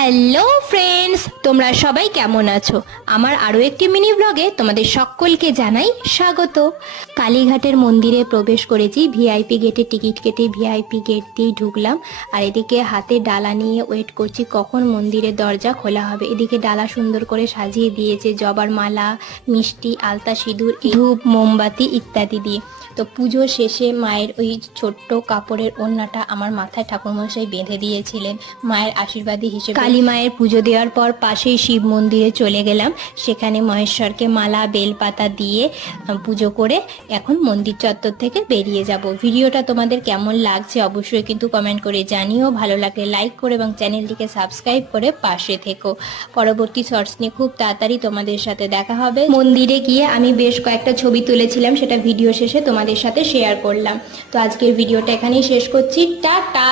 Hello friends, তোমরা সবাই কেমন আছো? আমার আরও একটি মিনি ব্লগে তোমাদের সকলকে জানাই স্বাগত। কালীঘাটের মন্দিরে প্রবেশ করেছি, ভিআইপি গেটে টিকিট কেটে ভিআইপি গেট দিয়েই ঢুকলাম। আর এদিকে হাতে ডালা নিয়ে ওয়েট করছি কখন মন্দিরের দরজা খোলা হবে। এদিকে ডালা সুন্দর করে সাজিয়ে দিয়েছে জবার মালা, মিষ্টি, আলতা, সিঁদুর, ধূপ, মোমবাতি ইত্যাদি দিয়ে। তো পুজো শেষে মায়ের ওই ছোট্ট কাপড়ের ওড়নাটা আমার মাথায় ঠাকুরমশাই বেঁধে দিয়েছিলেন মায়ের আশীর্বাদী হিসেবে। কালী মায়ের পুজো দেওয়ার পর পাশেই শিব মন্দিরে চলে গেলাম, সেখানে মহেশ্বরকে মালা বেলপাতা দিয়ে পুজো করে এখন মন্দির চত্বর থেকে বেরিয়ে যাব। ভিডিওটা তোমাদের কেমন লাগছে অবশ্যই কিন্তু কমেন্ট করে জানিও। ভালো লাগলে লাইক করে এবং চ্যানেলটিকে সাবস্ক্রাইব করে পাশে থেকো। পরবর্তী শর্টস নিয়ে খুব তাড়াতাড়ি তোমাদের সাথে দেখা হবে। মন্দিরে গিয়ে আমি বেশ কয়েকটা ছবি তুলেছিলাম, সেটা ভিডিও শেষে তোমাদের সাথে শেয়ার করলাম। তো আজকের ভিডিওটা এখানেই শেষ করছি, টাটা।